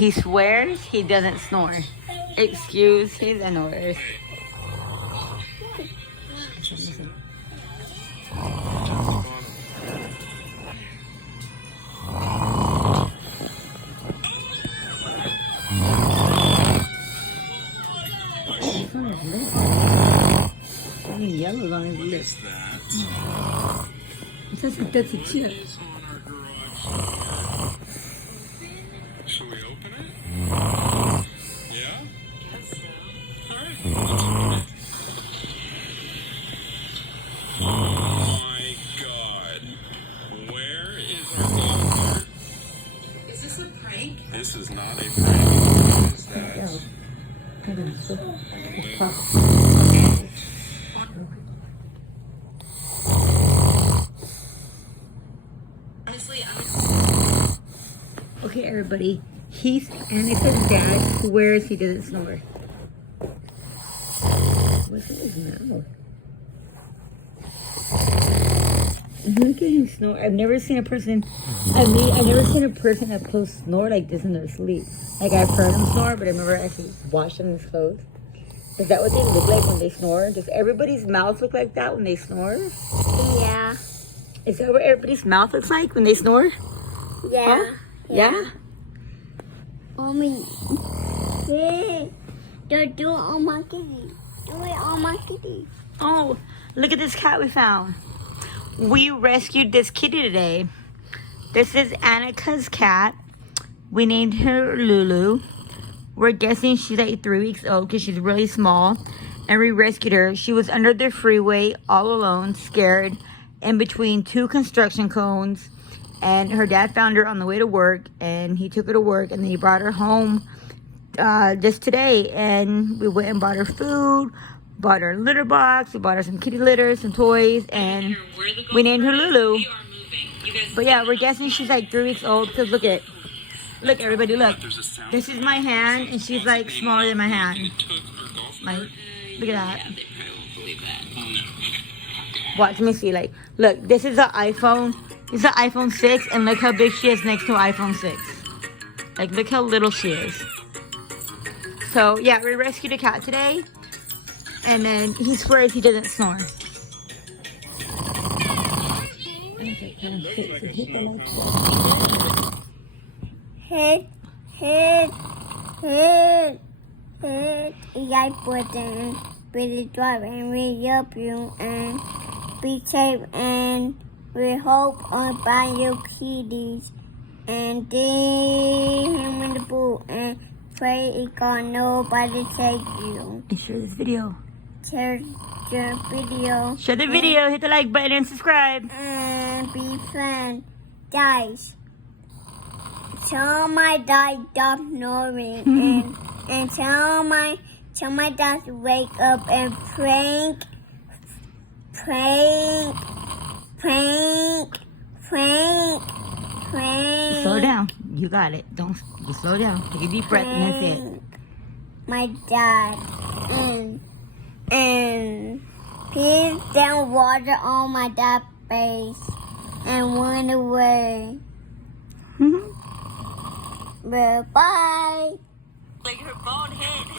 He swears he doesn't snore. Excuse his snores. Yellow on his lips. It's such a dirty chip. Should we open it? Yeah? Guess so. Alright. Oh my god. Where is our dog? Is this a prank? This is not a prank. What is that? Okay, everybody. Anika's dad swears he doesn't snore. What's in his mouth? Look at him snore. I've never seen a person that close snore like this in their sleep. Like I've heard them snore, but I've never actually watched them this close. Is that what they look like when they snore? Does everybody's mouth look like that when they snore? Yeah. Is that what everybody's mouth looks like when they snore? Yeah. Huh? Yeah? Mommy. Yeah. Don't do it on my kitty. Do it on my kitty. Oh, look at this cat we found. We rescued this kitty today. This is Annika's cat. We named her Lulu. We're guessing she's like 3 weeks old because she's really small. And we rescued her. She was under the freeway all alone, scared, in between 2 construction cones. And her dad found her on the way to work. And he took her to work. And then he brought her home just today. And we went and bought her food. Bought her a litter box. We bought her some kitty litter, some toys. And we named her Lulu. But yeah, we're guessing she's like 3 weeks old. Because look, everybody, look. This is my hand, and she's like smaller than my hand. Like, look at that. Watch me see. Like, look, this is an iPhone. This is an iPhone 6, and look how big she is next to an iPhone 6. Like, look how little she is. So, yeah, we rescued a cat today, and then he swears he doesn't snore. Hit. Like button. Really drive and we help you and be safe and we hope on buy your kitties and dig him in the boot and pray it got nobody take you. And share this video. Share the video. Share the video, hit the like button and subscribe. And be friends. Guys. Tell my dad stop snoring and tell my dad to wake up and prank. Slow down. You got it. Don't just slow down. Take a deep breath and that's it. My dad and please down water on my dad's face and went away. Bye. Like her bald head.